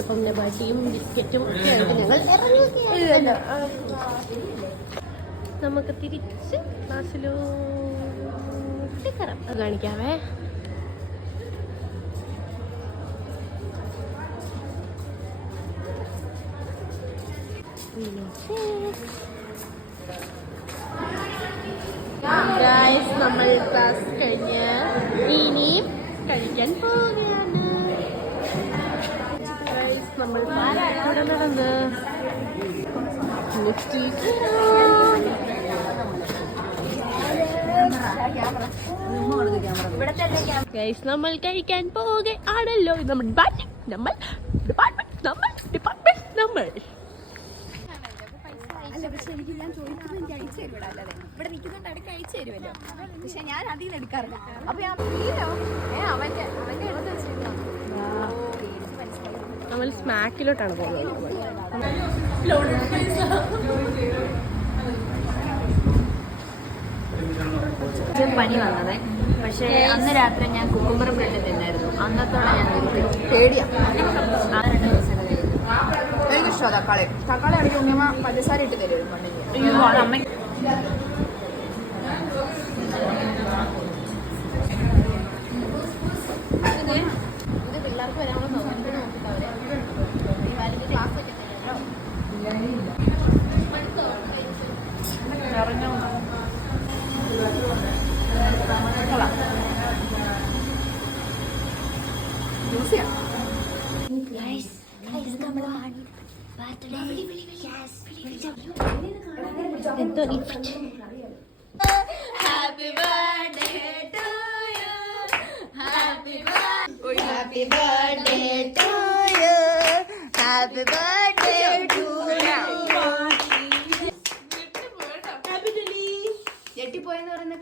അപ്പം നബാട്ടിയും ബിസ്ക്കറ്റും ഒക്കെ ആയിട്ട് ഞങ്ങൾ ഇറങ്ങുകയാണ്. നമുക്ക് തിരിച്ച് ക്ലാസ്സിലോട്ട് കയറാം. അത് കാണിക്കാവേ. നമ്മൾ ക്ലാസ് കഴിഞ്ഞ് ഇനിയും കഴിക്കാൻ പോവുകയാണ്. നമ്മൾ നടന്ന് നമ്മൾ കഴിക്കാൻ പോവുകയാണല്ലോ. നമ്മൾ അല്ല, പക്ഷെ എനിക്ക് ഞാൻ ചോദിക്കുന്നത് എനിക്ക് അയച്ചു തരുമല്ലോ. അല്ലാതെ ഇവിടെ നിൽക്കുന്നുണ്ട് ഇടയ്ക്ക് അയച്ചു തരുമല്ലോ. പക്ഷെ ഞാൻ അതിൽ നിന്ന് എടുക്കാറില്ല. അപ്പൊ ഞാൻ അവന്റെ എടുത്ത് വെച്ചിരുന്നു. നമ്മൾ സ്മാക്കിലോട്ടാണ് പോകുന്നത്. പനി വന്നതേ. പക്ഷേ അന്ന് രാത്രി ഞാൻ കുക്കുംബർ ബ്രെഡ് തിന്നായിരുന്നു. അന്നത്തോടെ ഞാൻ പേടിയാണ്. എനിക്കിഷ്ടമാണ് തക്കാളി. തക്കാളി അടിക്കും ഉണ്ണിയമ്മ പഞ്ചസാര ഇട്ട് തരും പണ്ടെങ്കിൽ. അമ്മ ഇത് പിള്ളേർക്ക് വരാനുള്ള സൗകര്യം നോക്കിയിട്ട് അവര് ക്ലാസ് വെച്ചിട്ടുണ്ടല്ലോ. Happy birthday to you. Happy birthday to you. Happy birthday to you. ഞെട്ടിപ്പോയെന്ന് പറയുന്ന